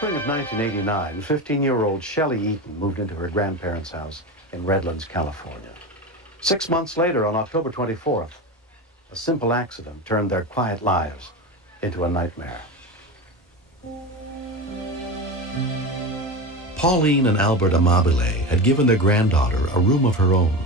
spring of 1989, 15-year-old Shelley Eaton moved into her grandparents' house in Redlands, California. 6 months later, on October 24th, a simple accident turned their quiet lives into a nightmare. Pauline and Albert Amabile had given their granddaughter a room of her own.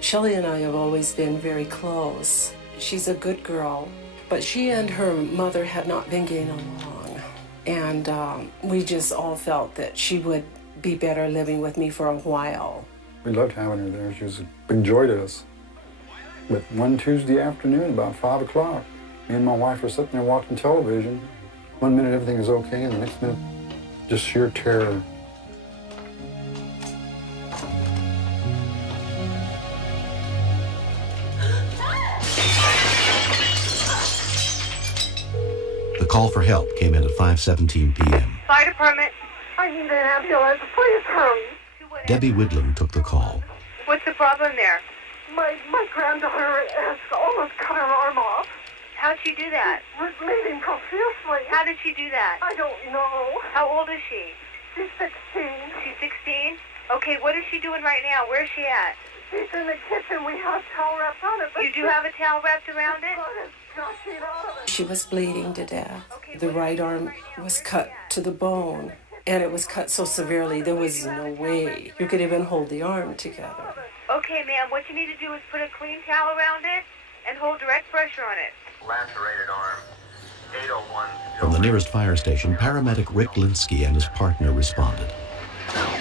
Shelley and I have always been very close. She's a good girl, but she and her mother had not been getting along. And we just all felt that she would be better living with me for a while. We loved having her there. She was a big joy to us. But one Tuesday afternoon, about 5 o'clock, me and my wife were sitting there watching television. One minute everything was okay, and the next minute, just sheer terror. The call for help came in at 5:17 p.m. Fire department. I need an ambulance. Please hurry. Debbie Widlam took the call. What's the problem there? My granddaughter has almost cut her arm off. How'd she do that? She was bleeding profusely. How did she do that? I don't know. How old is she? She's 16. She's 16? Okay, what is she doing right now? Where's she at? She's in the kitchen. We have a towel wrapped on it. You do have a towel wrapped around it? She was bleeding to death. The right arm was cut to the bone, and it was cut so severely there was no way you could even hold the arm together. Okay, ma'am, what you need to do is put a clean towel around it and hold direct pressure on it. Lacerated arm, 801. From the nearest fire station, paramedic Rick Linsky and his partner responded.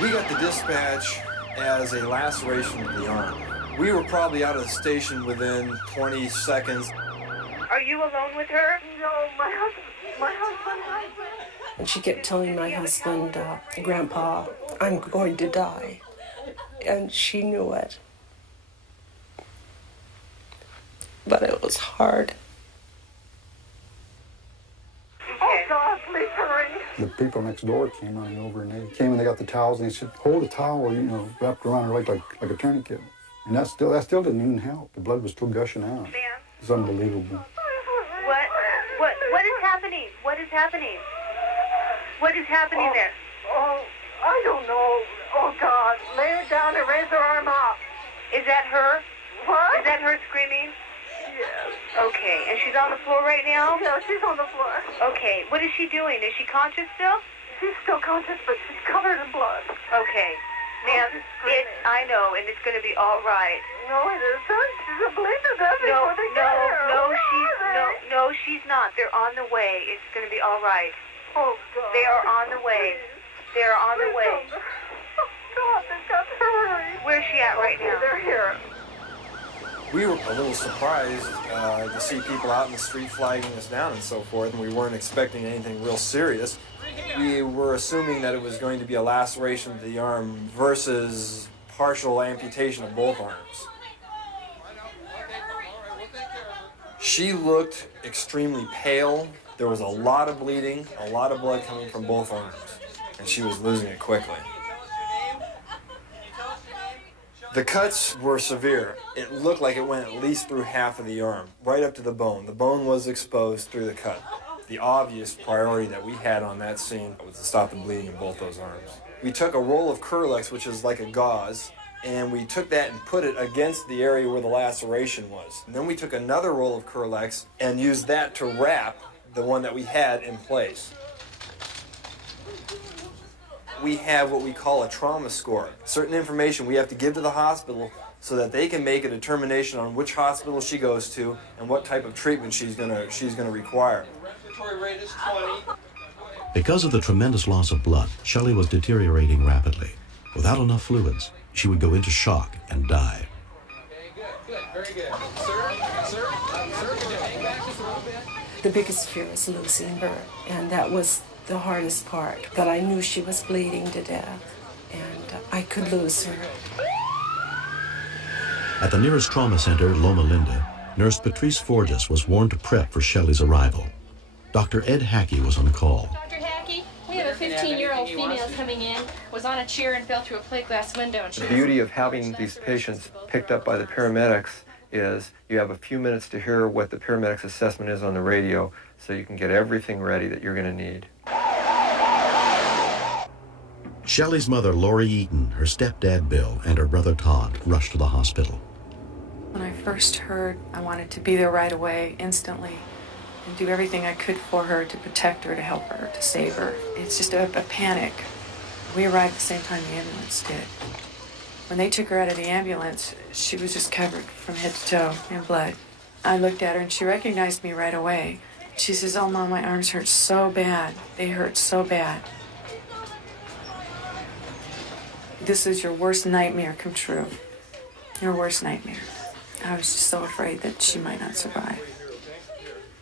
We got the dispatch as a laceration of the arm. We were probably out of the station within 20 seconds. Are you alone with her? No, my husband. And she kept telling my husband, Grandpa, I'm going to die. And she knew it. But it was hard. Oh, God, please hurry. The people next door came running over, and they came and they got the towels, and they said, hold the towel, wrapped around her like a tourniquet. And that still didn't even help. The blood was still gushing out. It's unbelievable. What is happening? What is happening? What is happening there? Oh, I don't know. Oh, God. Lay her down and raise her arm up. Is that her? What? Is that her screaming? Yes. Okay, and she's on the floor right now? Yeah, she's on the floor. Okay, what is she doing? Is she conscious still? She's still conscious, but she's covered in blood. Okay. Ma'am, I know, and it's going to be all right. No, it isn't. She's a bleed to death before they get here. No, she's not. They're on the way. It's going to be all right. Oh, God. They are on the way. They are on the way. Oh, God, they've got to hurry. Where's she at right now? They're here. We were a little surprised to see people out in the street flagging us down and so forth, and we weren't expecting anything real serious. We were assuming that it was going to be a laceration of the arm versus partial amputation of both arms. She looked extremely pale. There was a lot of bleeding, a lot of blood coming from both arms, and she was losing it quickly. The cuts were severe. It looked like it went at least through half of the arm, right up to the bone. The bone was exposed through the cut. The obvious priority that we had on that scene was to stop the bleeding in both those arms. We took a roll of Curlex, which is like a gauze, and we took that and put it against the area where the laceration was. And then we took another roll of Curlex and used that to wrap the one that we had in place. We have what we call a trauma score. Certain information we have to give to the hospital so that they can make a determination on which hospital she goes to and what type of treatment she's gonna require. Respiratory rate is 20. Because of the tremendous loss of blood, Shelley was deteriorating rapidly. Without enough fluids, she would go into shock and die. Okay, good, very good. Sir, could you hang back just a little bit? The biggest fear was losing her, and that was the hardest part, that I knew she was bleeding to death, and I could lose her. At the nearest trauma center, Loma Linda, Nurse Patrice Forges was warned to prep for Shelley's arrival. Dr. Ed Hackey was on call. Dr. Hackey, we have a 15-year-old female coming in, was on a chair and fell through a plate glass window. And the beauty of having these patients picked up by the paramedics is you have a few minutes to hear what the paramedics' assessment is on the radio, so you can get everything ready that you're going to need. Shelley's mother, Lori Eaton, her stepdad, Bill, and her brother, Todd, rushed to the hospital. When I first heard, I wanted to be there right away, instantly, and do everything I could for her, to protect her, to help her, to save her. It's just a panic. We arrived at the same time the ambulance did. When they took her out of the ambulance, she was just covered from head to toe in blood. I looked at her and she recognized me right away. She says, "Oh, Mom, my arms hurt so bad. They hurt so bad." This is your worst nightmare come true. Your worst nightmare. I was just so afraid that she might not survive.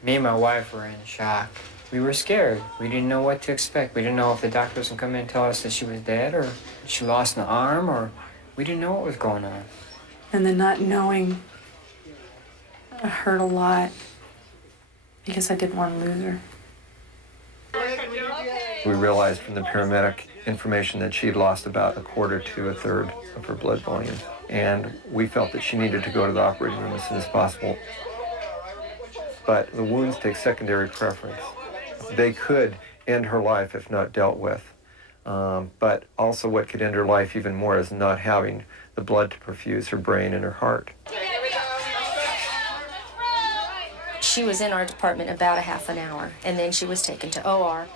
Me and my wife were in shock. We were scared. We didn't know what to expect. We didn't know if the doctor was going to come in and tell us that she was dead or she lost an arm, or we didn't know what was going on. And the not knowing hurt a lot because I didn't want to lose her. We realized from the paramedic information that she'd lost about a quarter to a third of her blood volume. And we felt that she needed to go to the operating room as soon as possible. But the wounds take secondary preference. They could end her life if not dealt with. But also what could end her life even more is not having the blood to perfuse her brain and her heart. She was in our department about a half an hour, and then she was taken to OR.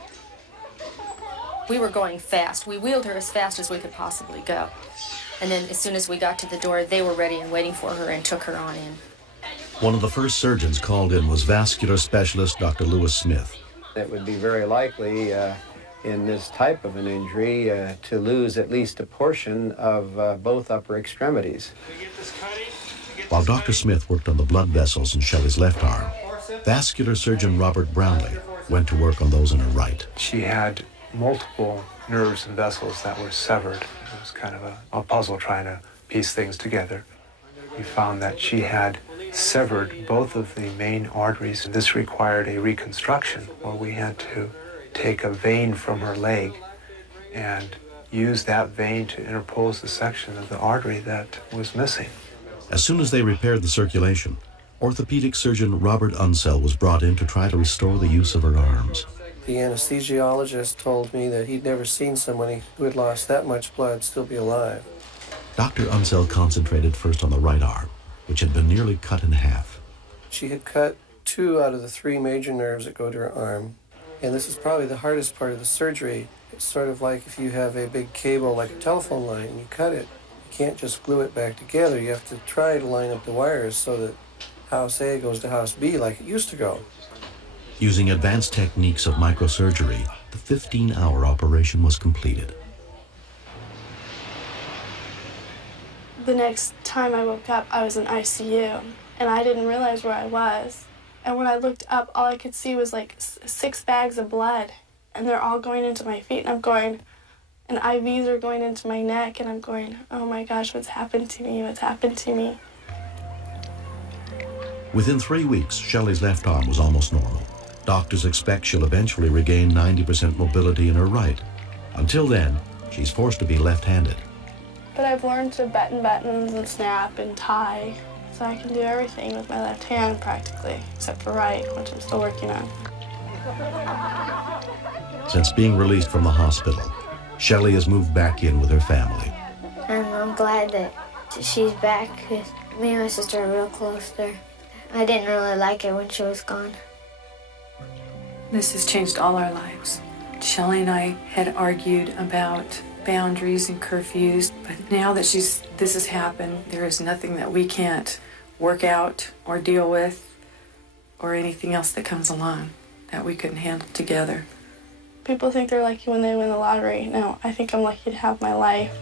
We were going fast. We wheeled her as fast as we could possibly go. And then as soon as we got to the door, they were ready and waiting for her and took her on in. One of the first surgeons called in was vascular specialist Dr. Lewis Smith. It would be very likely in this type of an injury to lose at least a portion of both upper extremities. While Dr. Smith worked on the blood vessels in Shelley's left arm, vascular surgeon Robert Brownlee went to work on those in her right. She had multiple nerves and vessels that were severed. It was kind of a puzzle trying to piece things together. We found that she had severed both of the main arteries, and this required a reconstruction where we had to take a vein from her leg and use that vein to interpose the section of the artery that was missing. As soon as they repaired the circulation, orthopedic surgeon Robert Unsell was brought in to try to restore the use of her arms. The anesthesiologist told me that he'd never seen somebody who had lost that much blood still be alive. Dr. Unsell concentrated first on the right arm, which had been nearly cut in half. She had cut 2 out of the 3 major nerves that go to her arm. And this is probably the hardest part of the surgery. It's sort of like if you have a big cable like a telephone line and you cut it, you can't just glue it back together. You have to try to line up the wires so that house A goes to house B like it used to go. Using advanced techniques of microsurgery, the 15-hour operation was completed. The next time I woke up, I was in ICU, and I didn't realize where I was. And when I looked up, all I could see was like 6 bags of blood, and they're all going into my feet, and I'm going, and IVs are going into my neck, and I'm going, oh my gosh, what's happened to me? What's happened to me? Within 3 weeks, Shelley's left arm was almost normal. Doctors expect she'll eventually regain 90% mobility in her right. Until then, she's forced to be left-handed. But I've learned to button buttons and snap and tie, so I can do everything with my left hand practically, except for right, which I'm still working on. Since being released from the hospital, Shelley has moved back in with her family. I'm glad that she's back, because me and my sister are real close there. I didn't really like it when she was gone. This has changed all our lives. Shelley and I had argued about boundaries and curfews, but now that this has happened, there is nothing that we can't work out or deal with or anything else that comes along that we couldn't handle together. People think they're lucky when they win the lottery. No, I think I'm lucky to have my life.